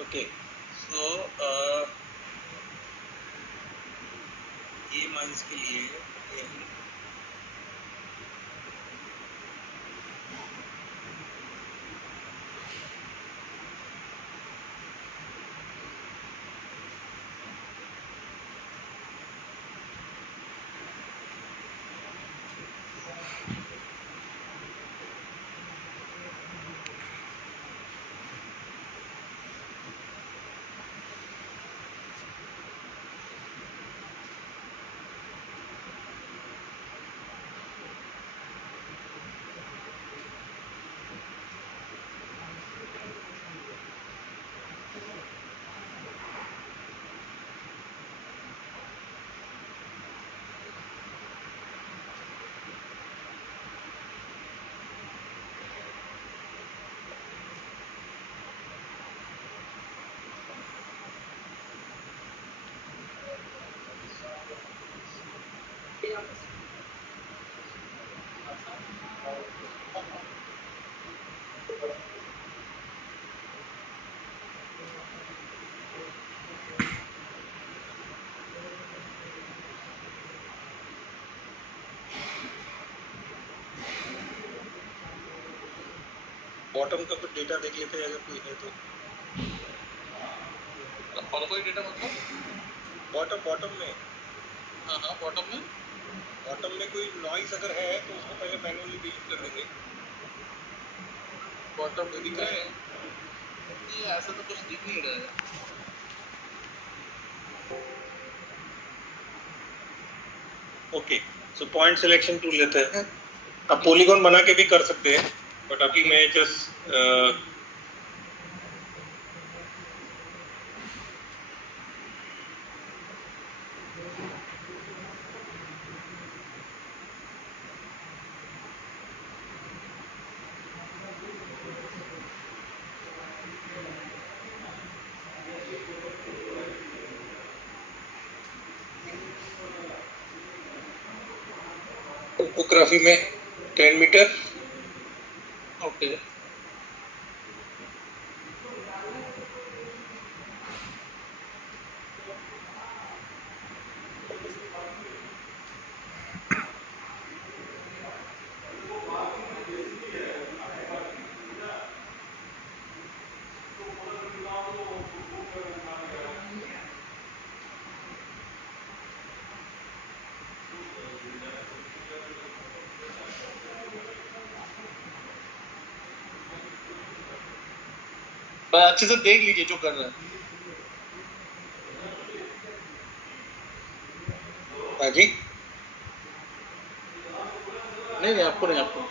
Okay, so ये mines के लिए ये बॉटम का कुछ डेटा देख लेते हैं अगर कोई है तो। और कोई डेटा मतलब बॉटम में, हाँ हाँ बॉटम में कोई नॉइस अगर है तो उसको पहले मैन्युअली डिलीट कर देंगे। बॉटम तो दिख रहा है? नहीं, ऐसा तो कुछ दिख नहीं रहा है। Okay, so point selection tool लेते हैं। आप पॉलीगॉन बना के भी कर सकते हैं, बट अभी मैं जस्ट टोपोग्राफी में 10 मीटर। ओके, अच्छे से देख लीजिए जो कर रहा है। हाँ जी, नहीं आपको नहीं, आपको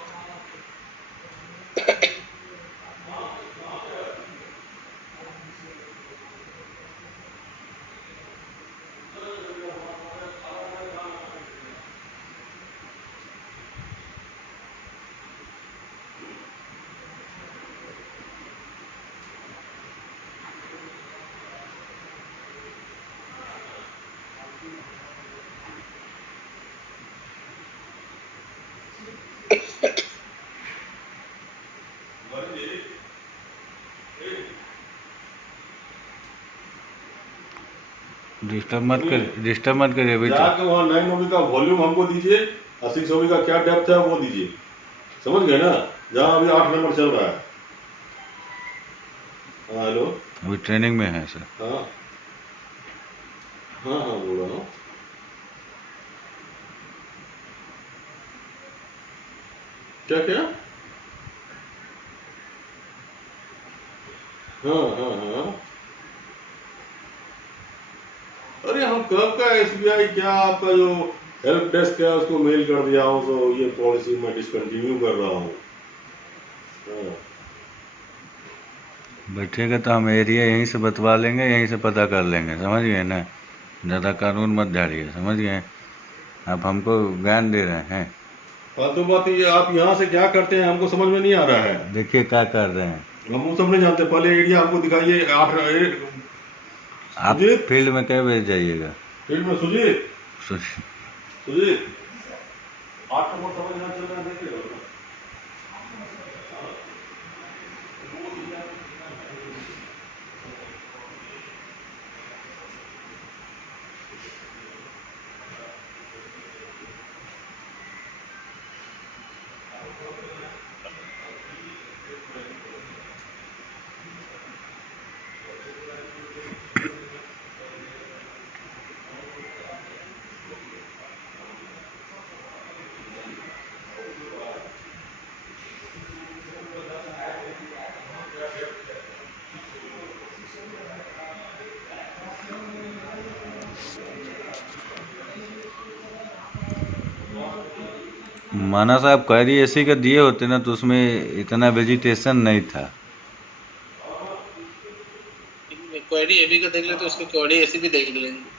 डिस्टर्ब मत करिए बेटा। जाके वहाँ 9 ओबी का वॉल्यूम हमको दीजिए और 6 ओबी का क्या डेप्थ है वो दीजिए, समझ गए ना? जहाँ अभी 8 नंबर चल रहा है। हाँ हेलो, अभी ट्रेनिंग में है सर। हाँ हाँ हाँ बोल रहा हूँ। क्या क्या? हाँ हाँ हाँ, अरे हम कब का SBI क्या आपका जो हेल्प डेस्क है उसको मेल कर दिया हूँ, तो ये पॉलिसी मैं डिसकंटिन्यू कर रहा हूँ। हाँ बैठेगा तो हम एरिया यहीं से बतवा लेंगे, यहीं से पता कर लेंगे, समझ गए ना? ज़्यादा कानून मत झाड़िए, समझ गए? आप हमको ज्ञान दे रहे हैं। फालतू बात ये आप यहाँ से क्या करते हैं हमको समझ में नहीं आ रहा है। देखिए क्या कर रहे हैं हम वो सब नहीं जानते। पहले एरिया हमको दिखाइए। आप। सुजीत, फील्ड में कै बजे जाइएगा? फील्ड में सुजीत, सोचिए। सुजीत 8 नंबर समझ में चल रहा है, देखिए। माना साहब क्वेरी एसी का दिए होते ना तो उसमें इतना वेजिटेशन नहीं था। क्वेरी एबी का देख लेते, उसको क्वेरी एसी भी देख लेंगे।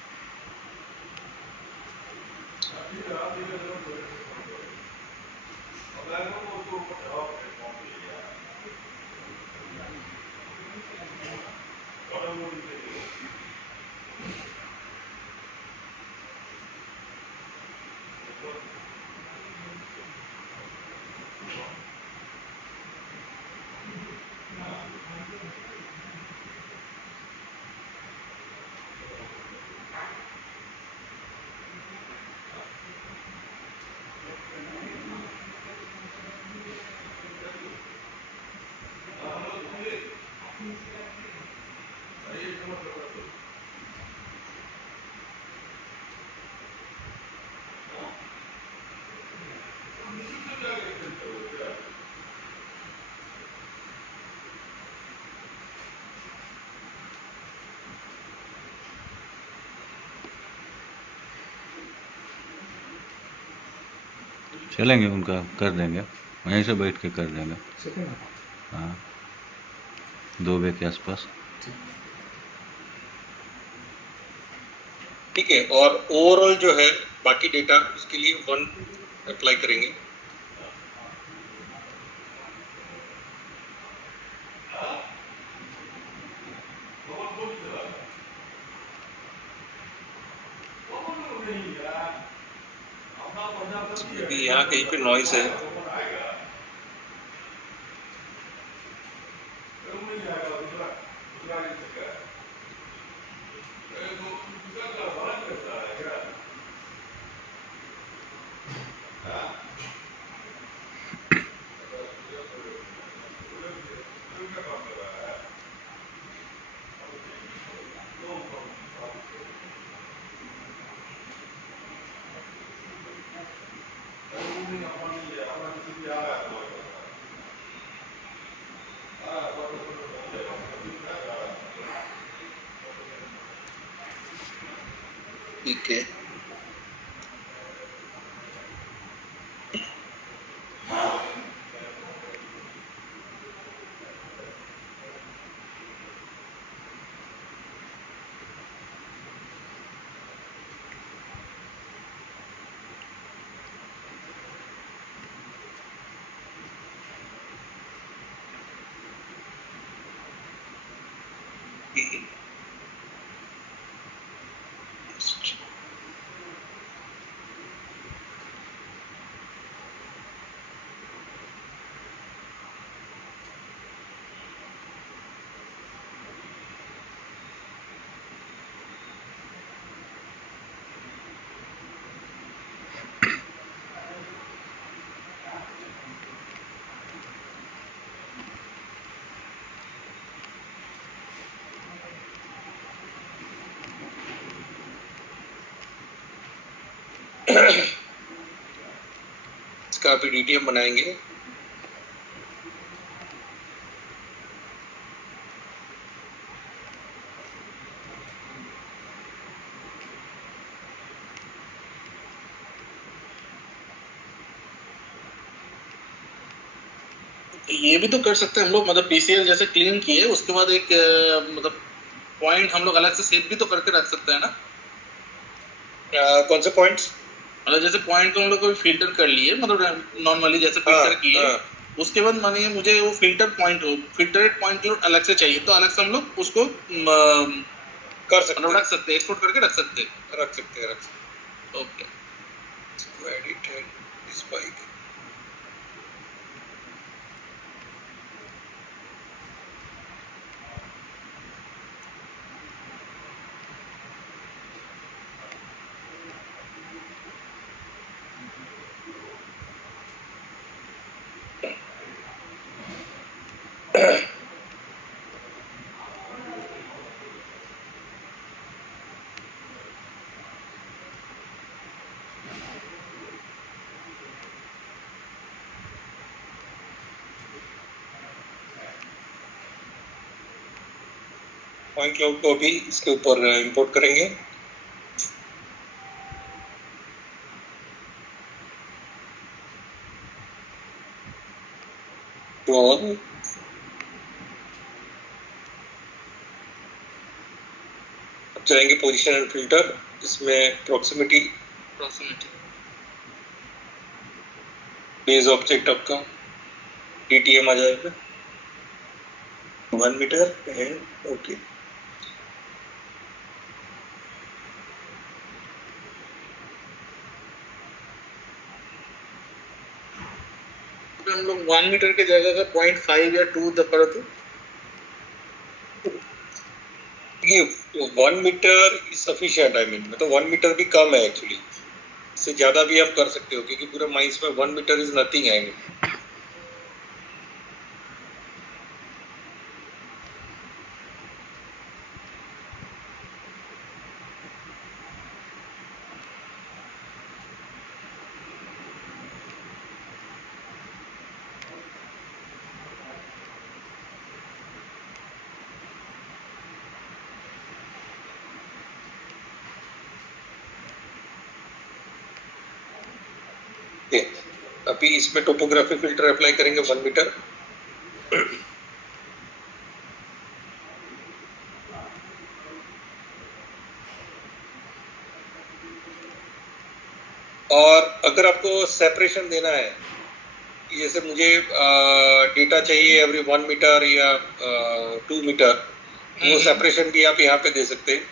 चलेंगे उनका कर देंगे, वहीं से बैठ के कर देंगे। हाँ 2 बजे के आसपास। ठीक है। और ओवरऑल जो है बाकी डेटा उसके लिए 1 अप्लाई करेंगे। अभी यहाँ कहीं पे नॉइस है। ठीक है। इसका अभी डीटीएम बनाएंगे। ये भी तो कर सकते हैं हम लोग, मतलब पीसीएल जैसे क्लीन किए उसके बाद एक मतलब पॉइंट हम लोग अलग से सेव भी तो करके रख सकते हैं ना। कौन से पॉइंट्स? मतलब जैसे पॉइंट को हम लोग को फिल्टर कर लिए, मतलब नॉर्मली जैसे फिल्टर किए, उसके बाद मानिए मुझे वो फिल्टरेड पॉइंट जो अलग से चाहिए, तो अलग से हम लोग उसको कर सकते मतलब हैं, रख सकते हैं, एक्सपोर्ट करके रख सकते हैं। रख सकते हैं, रख सकते ओके, हैं। एडिट है इस बाइक। पॉइंट क्लाउड को अभी इसके ऊपर इंपोर्ट करेंगे। और चलेंगे पोजीशन एंड फिल्टर, इसमें प्रॉक्सिमिटी बेस ऑब्जेक्ट आपका DTM आ जाएगा 1 मीटर एंड ओके। तो हम लोग 1 मीटर के जगह का 0.5 या 2 कर दो। ये 1 मीटर सफिशिएंट, आई मीन मतलब 1 मीटर भी कम है एक्चुअली, इससे ज्यादा भी आप कर सकते हो, क्योंकि पूरा माइंस में 1 metre is nothing, I mean. अभी इसमें टोपोग्राफी फिल्टर अप्लाई करेंगे 1 मीटर। और अगर आपको सेपरेशन देना है, जैसे मुझे डेटा चाहिए एवरी 1 मीटर या 2 मीटर, वो सेपरेशन भी आप यहाँ पे दे सकते हैं।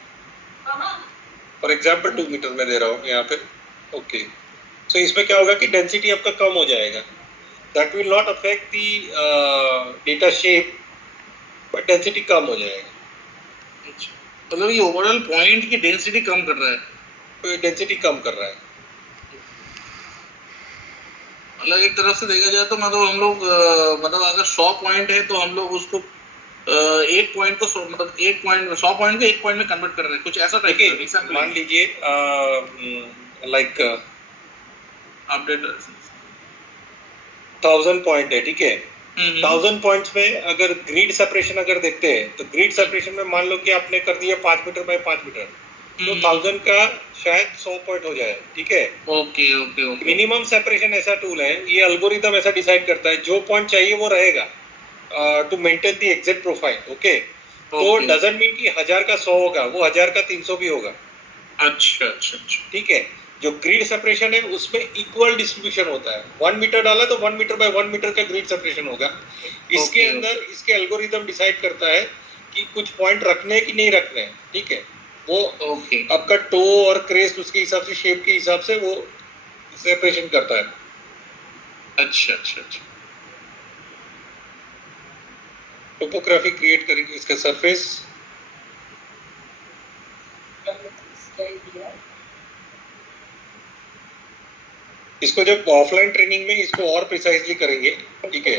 फॉर एग्जाम्पल 2 मीटर में दे रहा हूँ यहाँ पे। ओके, सो इसमें क्या होगा कि डेंसिटी आपका कम हो जाएगा। That will not affect the data shape, but density कम हो जाएगा। मतलब ये ओवरऑल पॉइंट की डेंसिटी कम कर रहा है, तो डेंसिटी कम कर रहा है। मतलब एक तरफ से देखा जाए तो मतलब हम लोग मतलब अगर 100 पॉइंट है तो हम लोग उसको एक पॉइंट को मतलब 1 पॉइंट 100 पॉइंट को 1 पॉइंट में कन्वर्ट कर रहे हैं, कुछ ऐसा टाइप का। मान लीजिए लाइक अपडेट 1000 पॉइंट है, ठीक है। 1000 पॉइंट्स में अगर ग्रिड सेपरेशन अगर देखते हैं, तो ग्रिड सेपरेशन में मान लो कि आपने कर दिया 5 मीटर बाय 5 मीटर, तो 1000 का शायद 100 पॉइंट हो जाए, ठीक है। Okay okay okay. Minimum separation ऐसा टूल है, ये अल्गोरिथम ऐसा डिसाइड करता है, जो पॉइंट चाहिए वो रहेगा to maintain the exact profile. Okay, तो डजंट मीन कि 1000 का 100 होगा, वो 1000 का 300 भी होगा। अच्छा अच्छा अच्छा, ठीक है। जो ग्रिड सेपरेशन है उसमें इक्वल डिस्ट्रीब्यूशन होता है। 1 मीटर डाला तो 1 मीटर बाय 1 मीटर का ग्रिड सेपरेशन होगा। इसके अंदर इसके एल्गोरिथम डिसाइड करता है कि कुछ पॉइंट रखने हैं कि नहीं रखने हैं, ठीक है। वो आपका टो और क्रेस्ट उसके हिसाब से, शेप के हिसाब से वो सेपरेशन करता है। अच्छा अच्छा अच्छा। टोपोग्राफी क्रिएट करेंगे इसका सरफेस। इसको जब ऑफलाइन ट्रेनिंग में इसको और प्रिसाइजली करेंगे, ठीक है।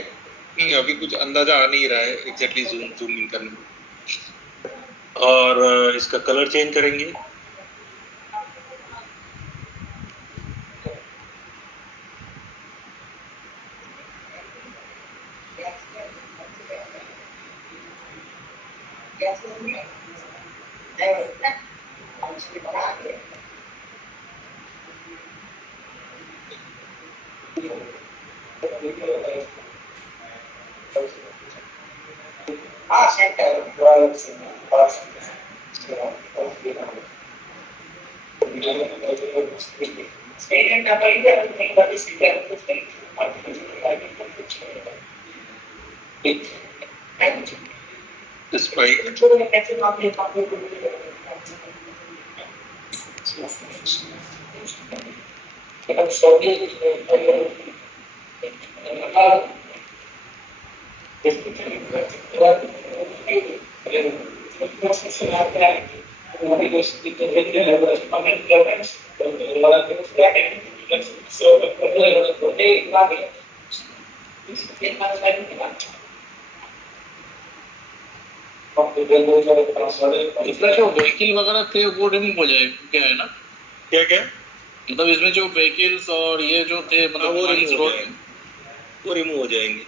अभी कुछ अंदाजा आ नहीं रहा है एग्जैक्टली जूम इन करने में। और इसका कलर चेंज करेंगे। Despite इसमें जो व्हीकल वगैरह थे वो रिमूव हो जाए क्या है ना? क्या क्या मतलब इसमें जो व्हीकल्स और ये जो थे हाँ, मतलब वो lines रिमूव हो road- जाएंगे, वो रिमूव हो जाएंगे।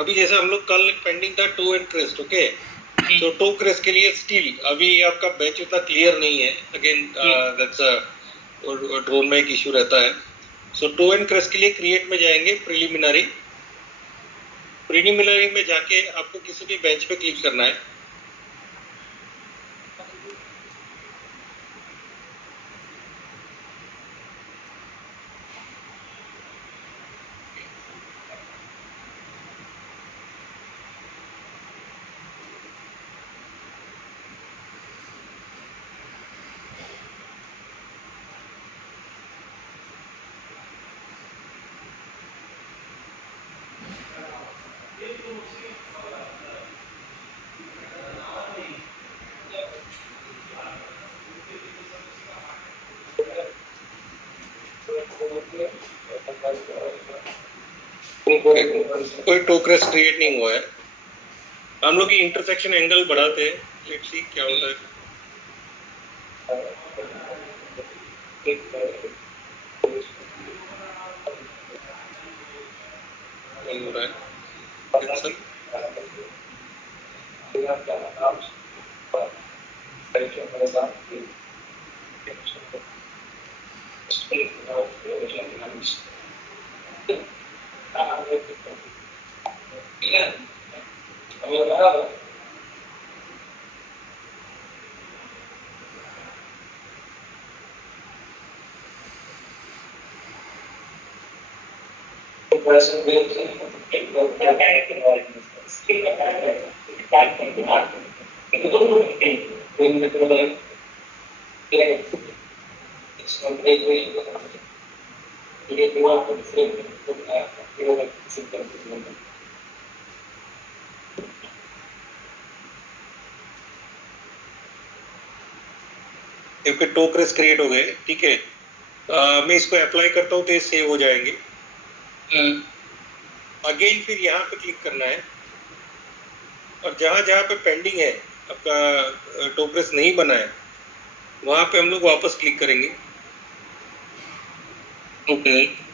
अभी जैसे हम लोग कल पेंडिंग था टो एंड क्रेस्ट, ओके, तो टो क्रेस्ट के लिए स्टिल अभी आपका बैच उतना क्लियर नहीं है। अगेन दैट्स ड्रोन में एक इशू रहता है। सो टो एंड क्रेस्ट के लिए क्रिएट में जाएंगे, प्रिलिमिनरी में जाके आपको किसी भी बेंच पे क्लिक करना है। कोई टो क्रेस्ट क्रिएट नहीं हुआ है। हम लोग की इंटरसेक्शन एंगल बढ़ाते हैं, लेट्स सी क्या होता है। नहीं हो रहा है कैंसल। क्योंकि टो क्रेस्ट क्रिएट हो गए, ठीक है। मैं इसको अप्लाई करता हूँ तो ये सेव हो जाएंगे। अगेन फिर यहाँ पे क्लिक करना है और जहाँ जहाँ पे पेंडिंग है आपका टो क्रेस्ट नहीं बना है वहाँ पे हम लोग वापस क्लिक करेंगे। ओके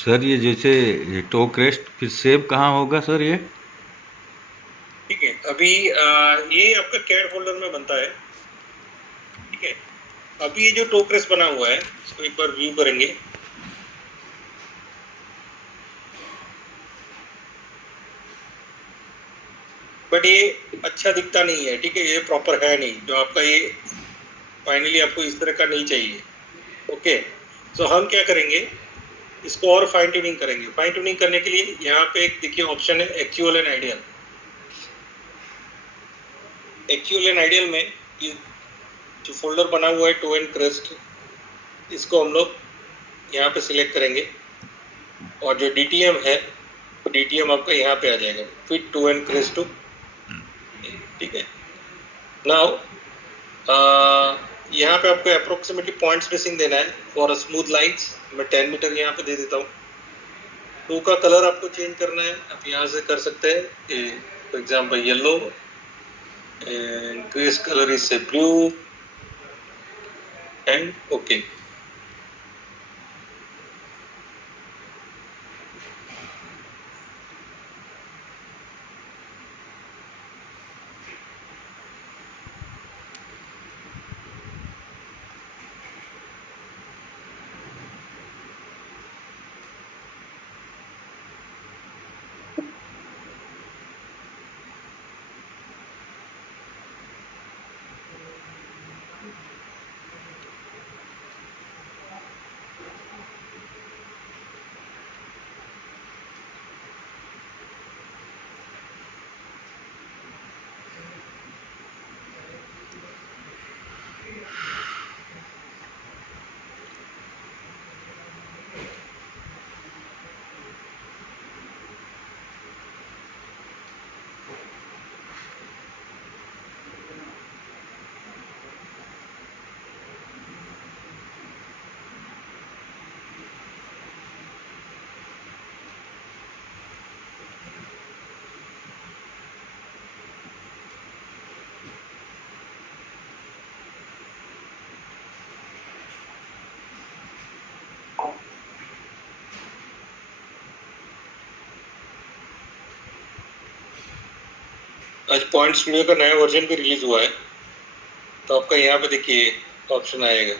सर ये जैसे ये टो क्रेस्ट फिर सेव कहाँ होगा सर ये? ठीक है, अभी ये आपका कैड फोल्डर में बनता है, ठीक है। अभी ये जो टो क्रेस्ट बना हुआ है इसको एक बार व्यू करेंगे। बट ये अच्छा दिखता नहीं है, ठीक है, ये प्रॉपर है नहीं। जो आपका ये फाइनली आपको इस तरह का नहीं चाहिए, ओके। सो हम क्या करेंगे, इसको और फाइन ट्यूनिंग करेंगे। फाइन ट्यूनिंग करने के लिए यहाँ पे एक देखिए ऑप्शन है actual and ideal. Actual and ideal में ये जो फोल्डर बना हुआ है टो एंड क्रेस्ट, इसको हम लोग यहाँ पे सिलेक्ट करेंगे और जो DTM है तो DTM आपका यहाँ पे आ जाएगा, fit toe and crest too, ठीक है। नाउ यहाँ पे आपको अप्रोक्सीमेटली पॉइंट स्पेसिंग देना है फॉर स्मूथ लाइंस। मैं 10 मीटर यहाँ पे दे देता हूँ। टू का कलर आपको चेंज करना है, आप यहाँ से कर सकते हैं, for example yellow, and crest colour is say blue and okay. आज पॉइंट स्टूडियो का नया वर्जन भी रिलीज हुआ है, तो आपका यहाँ पे देखिए ऑप्शन आएगा,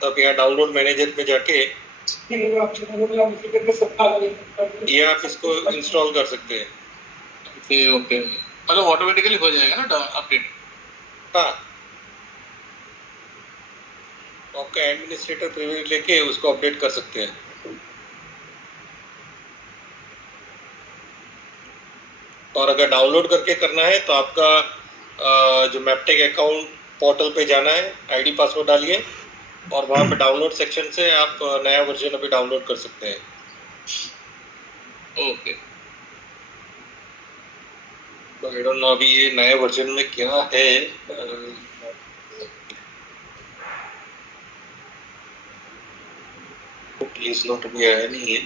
तो आप यहाँ डाउनलोड मैनेजर में जाके ये आप इसको इंस्टॉल कर सकते हैं। ओके ओके, मतलब ऑटोमेटिकली हो जाएगा ना अपडेट? हाँ, आपका एडमिनिस्ट्रेटर प्रीव्यू लेके उसको अपडेट कर सकते हैं। और अगर डाउनलोड करके करना है तो आपका जो मैपटेक अकाउंट पोर्टल पे जाना है, आईडी पासवर्ड डालिए और वहाँ पे डाउनलोड सेक्शन से आप नया वर्जन अभी डाउनलोड कर सकते हैं। ओके, आई डोंट नो अभी ये नए वर्जन में क्या है। प्लीज नोट अभी आया नहीं है।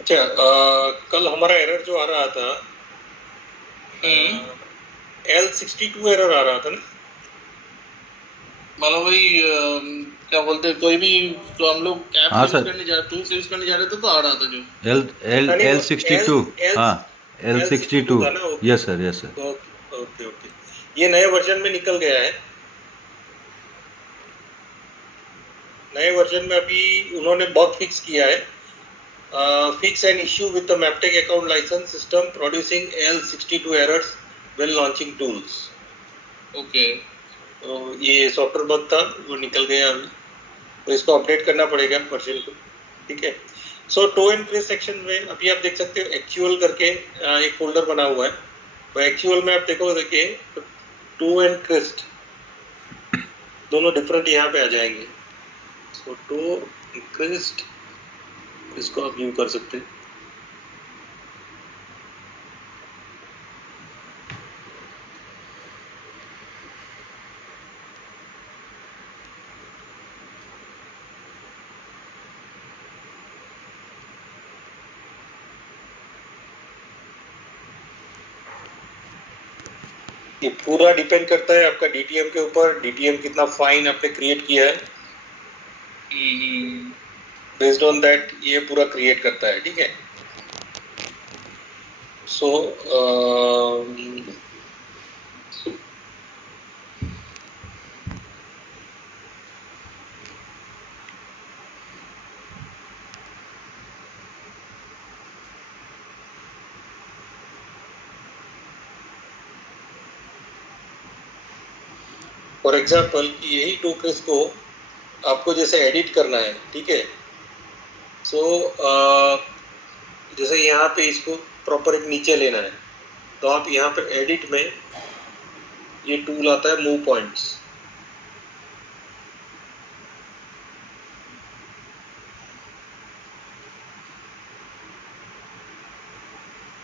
अच्छा, कल हमारा एरर जो आ रहा था, L62 एरर आ रहा था ना, मतलब वही क्या बोलते हैं, कोई भी तो हम लोग ऐप हाँ यूज सर, करने जा टूल्स यूज करने जा रहे थे तो आ रहा था जो L62, हाँ L62, था ना। Yes sir, yes sir. Okay okay, ये नए वर्जन में निकल गया है। नए वर्जन में अभी उन्होंने बग फिक्स किया है। Fix an issue with the Maptech account license system producing L62 errors when launching tools. Okay, तो ये सॉफ्टवेयर बग था, वो निकल गया अभी, तो इसको अपडेट करना पड़ेगा वर्जन को, ठीक है। सो टो एंड क्रेस्ट सेक्शन में अभी आप देख सकते हो एक्चुअल करके एक फोल्डर बना हुआ है। तो एक्चुअल में आप देखो, देखिए टो एंड क्रेस्ट दोनों डिफरेंट यहाँ पे आ जाएंगे। सो टो क्रेस्ट, इसको आप व्यू कर सकते हैं। ये पूरा डिपेंड करता है आपका DTM के ऊपर, DTM कितना फाइन आपने क्रिएट किया है, बेस्ड ऑन दैट ये पूरा क्रिएट करता है, ठीक है। So फॉर एग्जाम्पल यही टोकरेस को आपको जैसे एडिट करना है, ठीक है। सो जैसे यहाँ पे इसको प्रॉपर एक नीचे लेना है, तो आप यहाँ पे एडिट में ये टूल आता है मूव पॉइंट्स।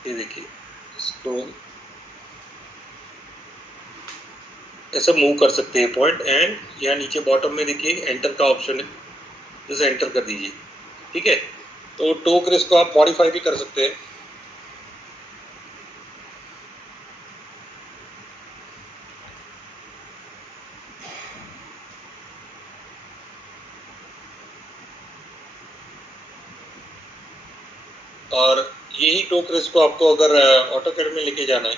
ये देखिए, इसको ऐसे मूव कर सकते हैं पॉइंट। एंड यहाँ नीचे बॉटम में देखिए एंटर का ऑप्शन है, जैसे एंटर कर दीजिए, ठीक है। तो टोकरेस को आप मॉडिफाई भी कर सकते हैं। और यही टोकरेस को आपको अगर ऑटोकैड में लेके जाना है,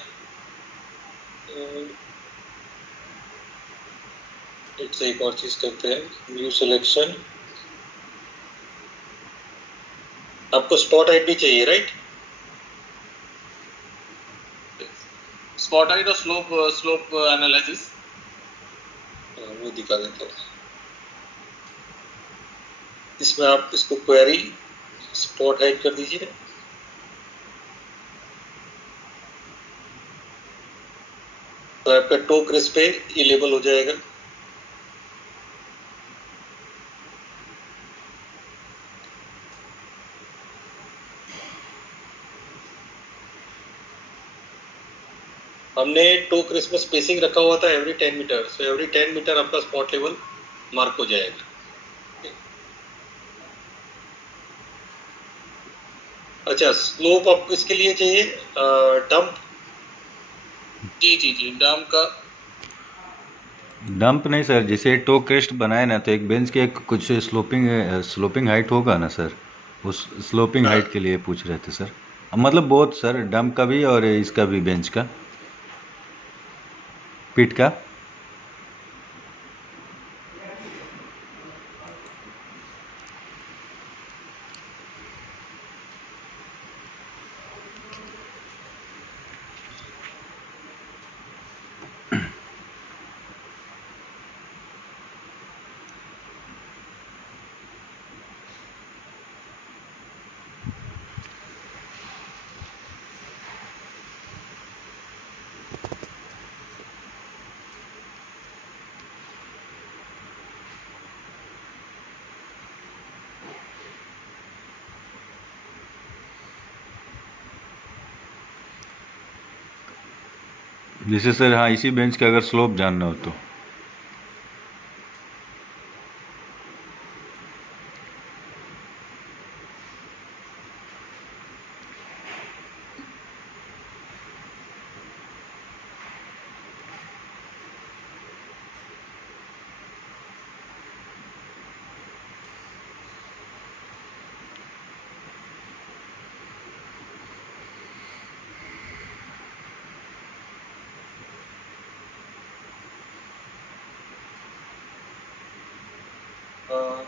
तो एक और चीज करते हैं, व्यू सिलेक्शन। आपको स्पॉट हाइट भी चाहिए, राइट? स्पॉट हाइट और स्लोप एनालिसिस वो दिखा देते हैं। इसमें आप इसको क्वेरी स्पॉट हाइट कर दीजिए। तो आपका टोकरेस पे ये लेबल हो जाएगा। हमने टोकरेस में स्पेसिंग रखा हुआ था every 10 metre. So every 10 metre आपका स्पॉट लेवल मार्क हो जाएगा। अच्छा, स्लोप आपको इसके लिए चाहिए डंप। जी डम का डंप नहीं सर, जैसे टो क्रेस्ट बनाए ना, तो एक बेंच के एक कुछ स्लोपिंग हाइट होगा ना सर, उस स्लोपिंग हाँ, हाइट के लिए पूछ रहे थे सर। मतलब बहुत सर, डंप का भी और इसका भी, बेंच का, पिट का। जैसे सर, हाँ, इसी बेंच का अगर स्लोप जानना हो तो।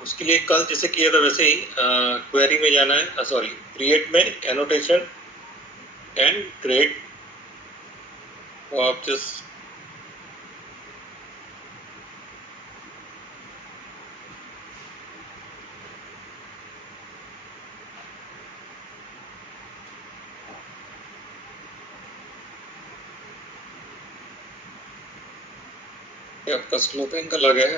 उसके लिए कल जैसे किया था वैसे ही क्वेरी में जाना है, सॉरी क्रिएट में, एनोटेशन एंड क्रिएट। आप जस्ट आपका स्लोपिंग का लगा है।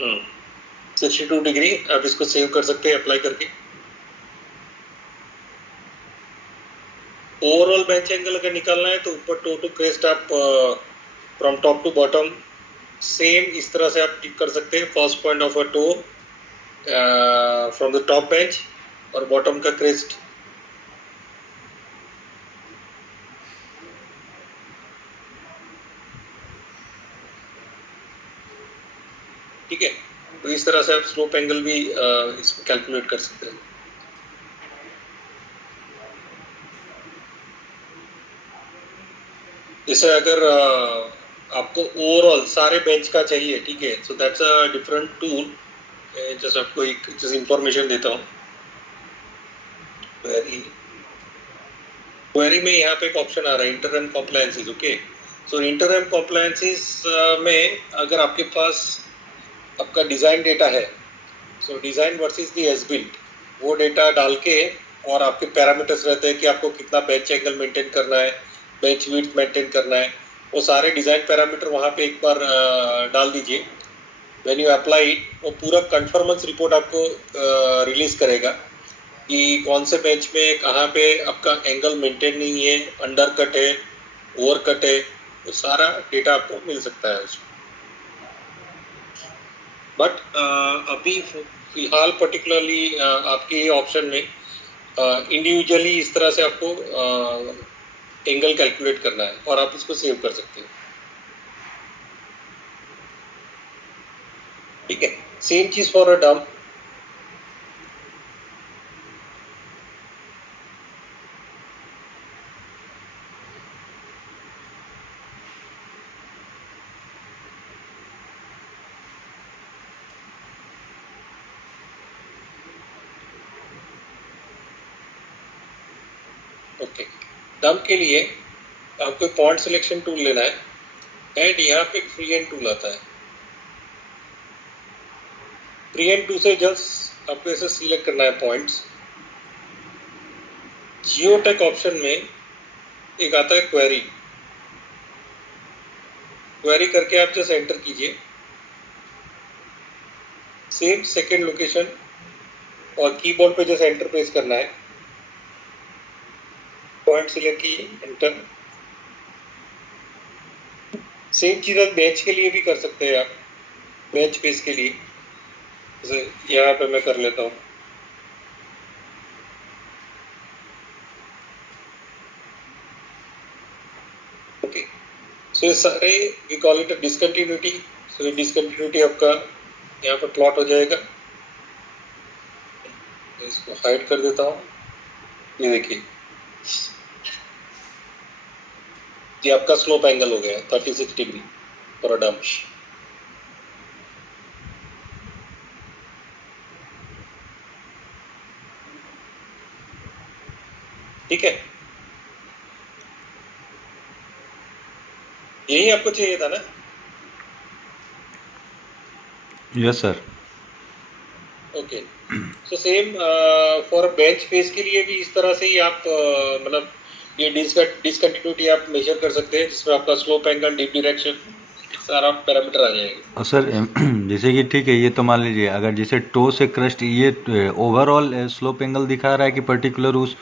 हम्म, 62 डिग्री आप इसको सेव कर सकते हैं अप्लाई करके। ओवरऑल बेंच एंगल अगर निकालना है तो ऊपर टो टू क्रेस्ट आप from top to bottom same इस तरह से आप टिक कर सकते हैं। First point of a toe from the top bench और बॉटम का क्रेस्ट। ठीक है। तो इस तरह से आप स्लोप एंगल भी इसमें कैलकुलेट कर सकते हैं। जैसे अगर आपको ओवरऑल सारे बेंच का चाहिए, ठीक है, so that's a different tool. जैसे आपको एक जैसे इंफॉर्मेशन देता हूँ। क्वेरी में यहाँ पे एक ऑप्शन आ रहा है interim compliances. Okay, so interim compliances में अगर आपके पास आपका डिजाइन डेटा है, so design versus the as built, वो डेटा डाल के और आपके पैरामीटर्स रहते हैं कि आपको कितना बेंच एंगल मेंटेन करना है, बेंच विड्थ मेंटेन करना है, वो सारे डिजाइन पैरामीटर वहाँ पे एक बार डाल दीजिए। व्हेन यू अप्लाई इट, वो पूरा कन्फर्मेंस रिपोर्ट आपको रिलीज करेगा कि कौन से बेंच में कहाँ पे आपका एंगल मेंटेन नहीं है, अंडर कट है, ओवर कट है, वो सारा डेटा आपको मिल सकता है उसमें। बट अभी फिलहाल पर्टिकुलरली आपके ये ऑप्शन में इंडिविजुअली इस तरह से आपको एंगल कैलकुलेट करना है और आप इसको सेव कर सकते हैं। ठीक है, सेम चीज for a dump. Okay, dump के लिए आपको पॉइंट सिलेक्शन टूल लेना है एंड यहाँ पे फ्री एंड टूल आता है। फ्री एंड टूल से जस्ट आपको ऐसे सिलेक्ट करना है पॉइंट्स। जियोटेक ऑप्शन में एक आता है क्वेरी। क्वेरी करके आप जस्ट एंटर कीजिए, सेम सेकेंड लोकेशन और कीबोर्ड पे जस्ट एंटर प्रेस करना है, पॉइंट सिलेक्ट कीजिए, एंटर। सेम चीज आप बेंच के लिए भी कर सकते हैं। आप बेंच पेज के लिए जैसे यहाँ पे मैं कर लेता हूँ। ओके, सो ये सारे we call it discontinuity. So discontinuity आपका यहाँ पर प्लॉट हो जाएगा। इसको हाइड कर देता हूँ। ये देखिए, ये आपका स्लोप एंगल हो गया 36 डिग्री फॉर अ डंप। ठीक है, यही आपको चाहिए था ना? Yes sir. Okay, so same for bench face के लिए भी इस तरह से ही आप मतलब ये डिसकंटिन्यूटी आप मेजर कर सकते हैं, जिसमें आपका स्लोप एंगल, डीप डायरेक्शन, सारा पैरामीटर आ जाएगा। और सर जैसे कि ठीक है, ये तो मान लीजिए अगर जैसे टो से क्रस्ट ये ओवरऑल स्लोप एंगल दिखा रहा है कि पर्टिकुलर उस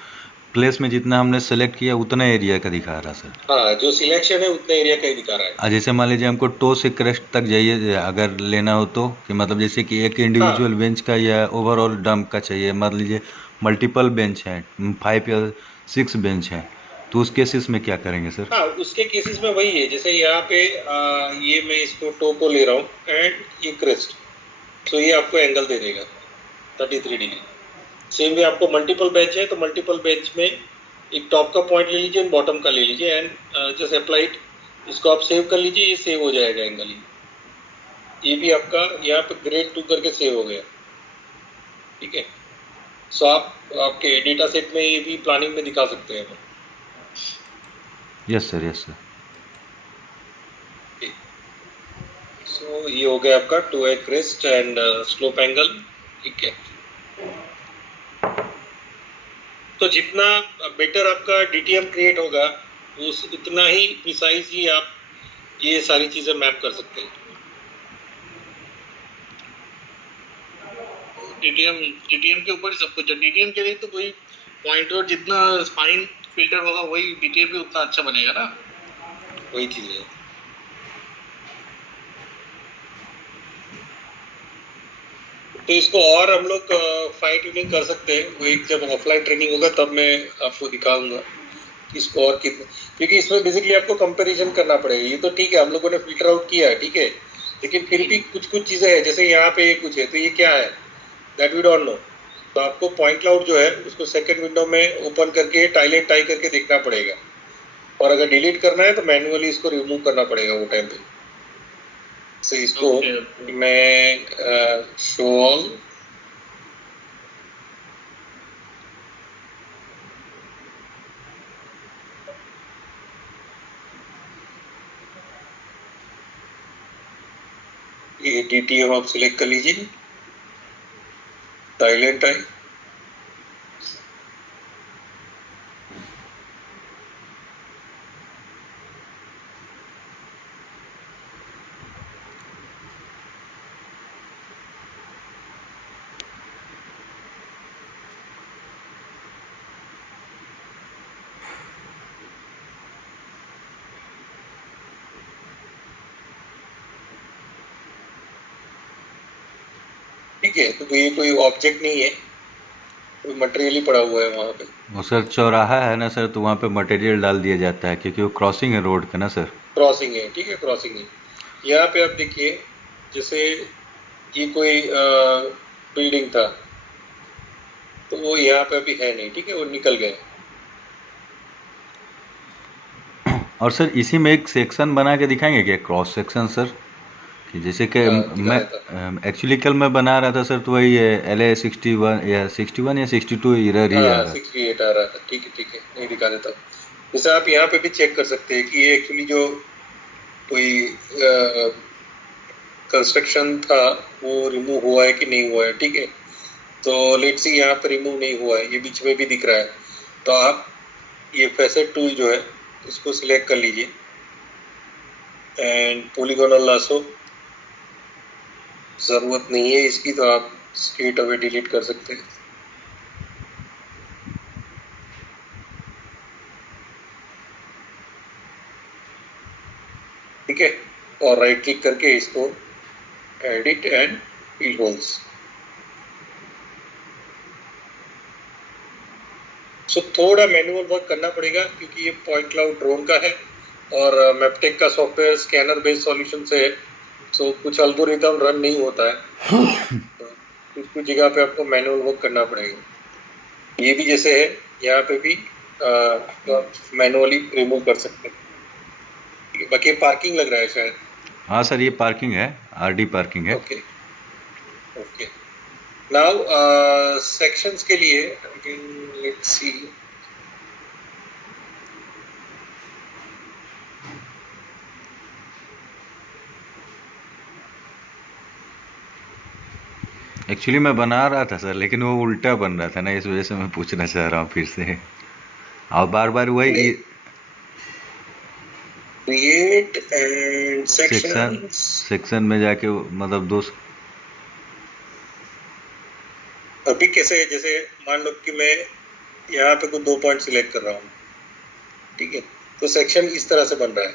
प्लेस में जितना हमने सेलेक्ट किया उतना एरिया का दिखा रहा है सर? हाँ, जो सिलेक्शन है उतने एरिया का ही दिखा रहा है। जैसे मान लीजिए हमको टो से क्रस्ट तक जाइए अगर लेना हो तो, कि मतलब जैसे कि एक इंडिविजुअल बेंच का या ओवरऑल डंप का चाहिए, मान लीजिए मल्टीपल बेंच हैं, 5 या 6 बेंच हैं, तो उस केसेस में क्या करेंगे सर? हाँ, उसके केसेस में वही है, जैसे यहाँ पे ये मैं इसको टो को ले रहा हूँ एंड ये क्रेस्ट, तो ये आपको एंगल दे देगा 33 डिग्री। सेम वे आपको मल्टीपल बेंच है तो मल्टीपल बेंच में एक टॉप का पॉइंट ले लीजिए, बॉटम का ले लीजिए एंड जस्ट अप्लाइड, इसको आप सेव कर लीजिए, ये सेव हो जाएगा एंगल। ये भी आपका यहाँ पे ग्रेड 2 करके सेव हो गया। ठीक है, सो आप आपके डेटा सेट में ये भी प्लानिंग में दिखा सकते हैं। Yes sir, yes sir. So ये हो गया आपका toe a crest and slope angle. ठीक है, तो जितना बेटर आपका डीटीएम क्रिएट होगा उस उतना ही प्रिसाइजली आप ये सारी चीजें मैप कर सकते हैं। डीटीएम के ऊपर ही सब कुछ है। डीटीएम के लिए तो कोई पॉइंट और जितना फाइन फिल्टर होगा वही डीटीएम भी उतना अच्छा बनेगा ना, वही चीज है। तो इसको और हम लोग फाइन ट्यूनिंग कर सकते हैं। वो एक जब ऑफलाइन ट्रेनिंग होगा तब मैं आपको दिखाऊंगा इसको और कितना, क्योंकि इसमें बेसिकली आपको कंपैरिजन करना पड़ेगा। ये तो ठीक है, हम लोगों ने फिल्टर आउट किया है, ठीक है, लेकिन फिर भी कुछ कुछ चीजें हैं, जैसे यहाँ पे ये कुछ है, तो ये क्या है दैट वी डोंट नो। तो आपको पॉइंट क्लाउड जो है उसको सेकंड विंडो में ओपन करके टाइल एंड टाई करके देखना पड़ेगा, और अगर डिलीट करना है तो मैन्युअली इसको रिमूव करना पड़ेगा वो टाइम पे। से इसको ओके मैं शो ऑल ये DTM आप सिलेक्ट कर लीजिए, टाइल एंड टाई। ठीक है, तो ये कोई ऑब्जेक्ट नहीं है, कोई मटेरियल ही पड़ा हुआ है वहाँ पे। वो सर चौराहा है ना सर, तो वहाँ पे मटेरियल डाल दिया जाता है क्योंकि वो क्रॉसिंग है रोड का ना सर। क्रॉसिंग है, ठीक है, क्रॉसिंग है। यहाँ पे आप देखिए, जैसे ये कोई बिल्डिंग था, तो वो यहाँ पे अभी है नहीं, ठीक है, वो निकल गए। और सर इसी में एक सेक्शन बना के दिखाएंगे क्या, क्रॉस सेक्शन सर, कि जैसे कि मैं दिखाया था। एक्चुअली कल मैं बना रहा था सर, तो वही LA 61 या 61 या 62 एरर ही आ हाँ, रहा है। 68 आ रहा था, ठीक है, ठीक है, नहीं दिखा देता हूँ। जैसे आप यहाँ पे भी चेक कर सकते हैं कि ये एक्चुअली जो कोई कंस्ट्रक्शन था वो रिमूव हुआ है कि नहीं हुआ है, ठीक है। तो लेट्स सी यहाँ पे रिमूव नहीं हुआ है, ये बीच में भी दिख रहा है। तो आप ये फैसेट टूल जो है इसको सिलेक्ट कर लीजिए एंड पॉलीगोनल लासो, जरूरत नहीं है इसकी, तो आप स्ट्रेट अवे डिलीट कर सकते हैं। ठीक है, और राइट क्लिक करके इसको एडिट एंड फिल होल्स। सो थोड़ा मैनुअल वर्क करना पड़ेगा क्योंकि ये पॉइंट क्लाउड ड्रोन का है और मैपटेक का सॉफ्टवेयर स्कैनर बेस्ड सॉल्यूशन से है, सो कुछ एल्गोरिथम रन नहीं होता है, तो कुछ कुछ जगह पे आपको मैनुअल वर्क करना पड़ेगा। ये भी जैसे है, यहाँ पे भी मैनुअली रिमूव कर सकते हैं। बाकी पार्किंग लग रहा है शायद। हाँ सर ये पार्किंग है, RD पार्किंग है। ओके ओके, नाउ सेक्शंस के लिए लेट्स सी, एक्चुअली मैं बना रहा था सर, लेकिन वो उल्टा बन रहा था ना, इस वजह से मैं पूछना चाह रहा हूँ फिर से। और बार बार वही create and section sections. Section में जाके मतलब दो। अभी कैसे है, जैसे मान लो कि मैं यहाँ पे कोई 2 पॉइंट सिलेक्ट कर रहा हूँ, ठीक है, तो सेक्शन इस तरह से बन रहा है।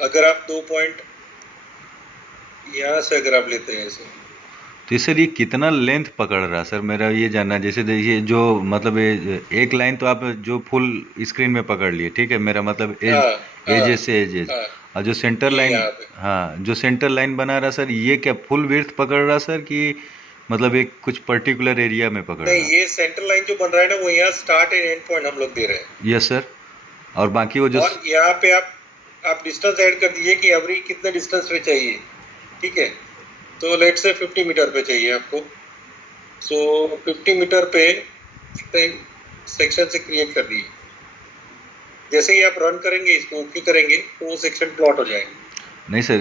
अगर आप 2 पॉइंट यहाँ से अगर आप लेते हैं ऐसे, तो सर ये कितना लेंथ पकड़ रहा है सर, मेरा ये जानना है। जैसे देखिए जो मतलब एक लाइन तो आप जो फुल स्क्रीन में पकड़ लिए, ठीक है, मेरा मतलब एजेस से एजेस। हाँ, और जो सेंटर ये लाइन, यहाँ पे हाँ जो सेंटर लाइन बना रहा सर, ये क्या फुल विड्थ पकड़ रहा सर, कि मतलब एक कुछ पर्टिकुलर एरिया में पकड़ नहीं, रहा? ये सेंटर लाइन जो बन रहा है ना, वो यहाँ स्टार्ट एंड एंड पॉइंट हम लोग दे रहे हैं। Yes sir. और बाकी वो जो और यहाँ पे आप डिस्टेंस ऐड कर दीजिए कि एवरी कितने डिस्टेंस पे चाहिए, ठीक है। तो लेट से 50 मीटर पे चाहिए आपको, सो 50 मीटर पे सेक्शन से क्रिएट कर दीजिए। जैसे ही आप रन करेंगे, इसको ओके करेंगे, तो वो सेक्शन प्लॉट हो जाएंगे। नहीं सर,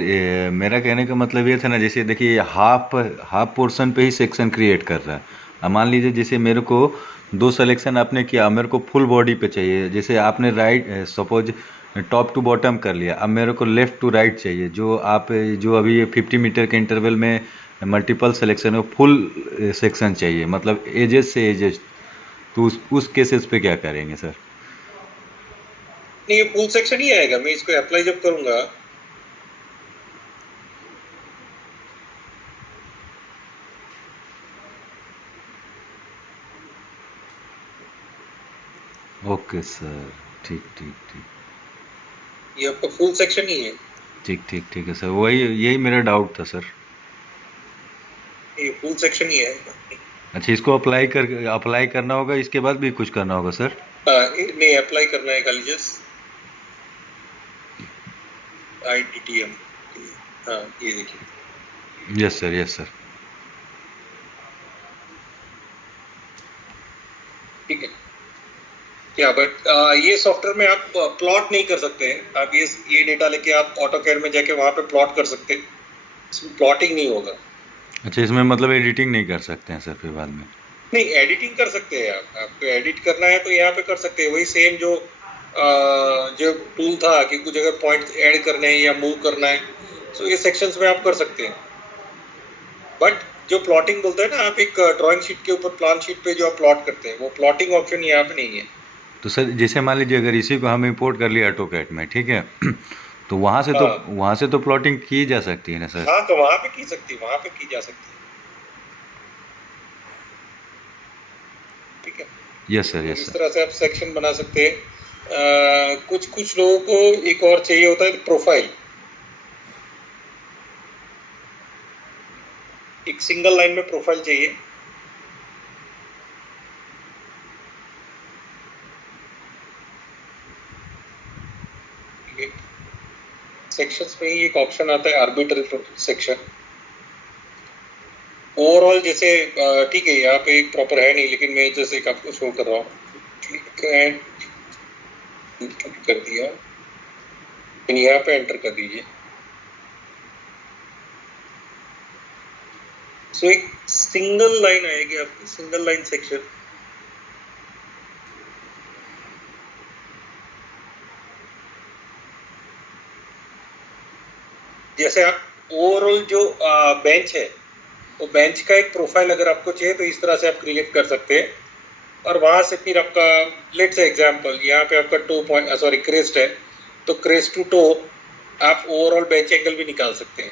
मेरा कहने का मतलब ये था ना, जैसे देखिए हाफ पोर्शन पे ही सेक्शन क्रिएट कर रहा है। अब मान लीजिए जैसे मेरे को 2 सिलेक्शन आपने किया, मेरे को फुल बॉडी पे चाहिए, जैसे आपने right suppose top to bottom कर लिया, अब मेरे को लेफ़्ट टू राइट चाहिए, जो अभी ये 50 मीटर के इंटरवल में मल्टीपल सिलेक्शन है, फुल सेक्शन चाहिए, मतलब एजेस से एजेस। तो उस केसेस पे क्या करेंगे सर? नहीं, ये फुल सेक्शन ही आएगा। मैं इसको अप्लाई जब करूंगा, ओके सर, ठीक ठीक ठीक। ये आपका फुल सेक्शन ही है। ठीक ठीक है सर, वही यही मेरा डाउट था सर। ये फुल सेक्शन ही है। अच्छा, इसको अप्लाई करना होगा, इसके बाद भी कुछ करना होगा सर? नहीं, अप्लाई करना है खाली जस्ट ITTM। हाँ, ये देखिए। Yes sir, yes sir. ठीक है। क्या बट ये सॉफ्टवेयर में आप प्लॉट नहीं कर सकते हैं। आप ये डेटा लेके आप ऑटोकैड में जाके वहाँ पे प्लॉट कर सकते हैं, इसमें प्लॉटिंग नहीं होगा। अच्छा, इसमें मतलब एडिटिंग नहीं कर सकते हैं सर फिर बाद में? नहीं, एडिटिंग कर सकते हैं आप। आपको एडिट करना है तो यहाँ पे कर सकते हैं, वही सेम जो टूल था कि कुछ अगर पॉइंट्स ऐड करने हैं या मूव करना है, तो ये सेक्शंस में आप कर सकते हैं। बट जो प्लॉटिंग बोलते हैं ना, आप एक ड्राइंग शीट के ऊपर प्लान शीट पे जो आप प्लॉट करते हैं, वो प्लॉटिंग ऑप्शन यहाँ पे नहीं है। तो सर जैसे मान लीजिए अगर इसी को हम इंपोर्ट कर लिया ऑटोकैड में, ठीक है, तो हाँ वहाँ से तो प्लॉटिंग की जा सकती है ना सर? हाँ, तो वहाँ पे की सकती है, वहाँ पे की जा सकती है। ठीक है। यस सर, यस इस सर। तरह से आप सेक्शन बना सकते हैं। कुछ लोगों को एक और चाहिए होता है, प्रोफाइल। एक सिंगल लाइन में प्रोफाइल चाहिए। सेक्शंस में ही एक ऑप्शन आता है आर्बिट्ररी सेक्शन। ओवरऑल जैसे ठीक है, यहाँ पे एक प्रॉपर है नहीं, लेकिन मैं जैसे एक आपको शो कर रहा हूँ। क्लिक कर दिया, यहाँ पे एंटर कर दीजिए। सो एक सिंगल लाइन आएगी आपकी, सिंगल लाइन सेक्शन। जैसे आप ओवरऑल जो बेंच है, वो बेंच का एक प्रोफाइल अगर आपको चाहिए तो इस तरह से आप क्रिएट कर सकते हैं। और वहां से फिर आपका लेट्स से एग्जांपल, यहाँ पे आपका क्रेस्ट है, तो क्रेस्ट टू टो आप ओवरऑल बेंच एंगल भी निकाल सकते हैं।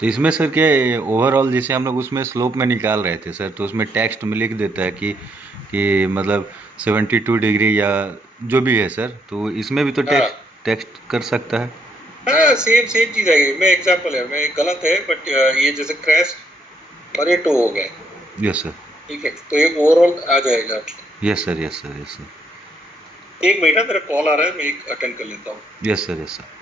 तो इसमें सर क्या ओवरऑल जैसे हम लोग उसमें स्लोप में निकाल रहे थे सर, तो उसमें टेक्स्ट में लिख देता है कि मतलब 72 डिग्री या जो भी है सर, तो इसमें भी तो हाँ टेक्स्ट कर सकता है? हाँ, सेम सेम चीज आएगी। मैं एग्जांपल है, मैं गलत है, बट ये जैसे क्रेस्ट और ये टो हो गया। Yes sir. ठीक है, तो ये ओवरऑल आ जाएगा। Yes sir, yes sir, yes sir. एक मिनट, मेरा कॉल आ रहा है, मैं एक अटेंड कर लेता हूँ। Yes sir, yes sir.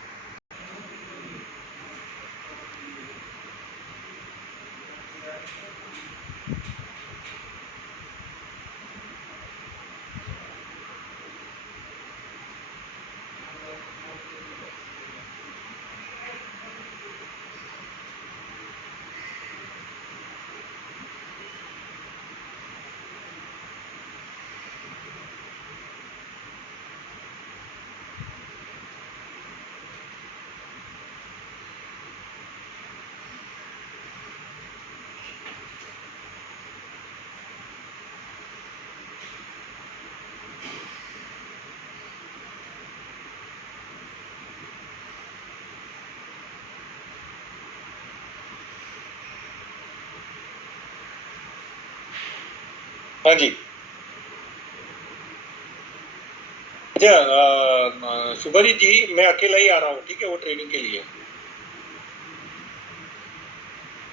हाँ जी। अच्छा शुभजीत जी, मैं अकेला ही आ रहा हूँ, ठीक है, वो ट्रेनिंग के लिए।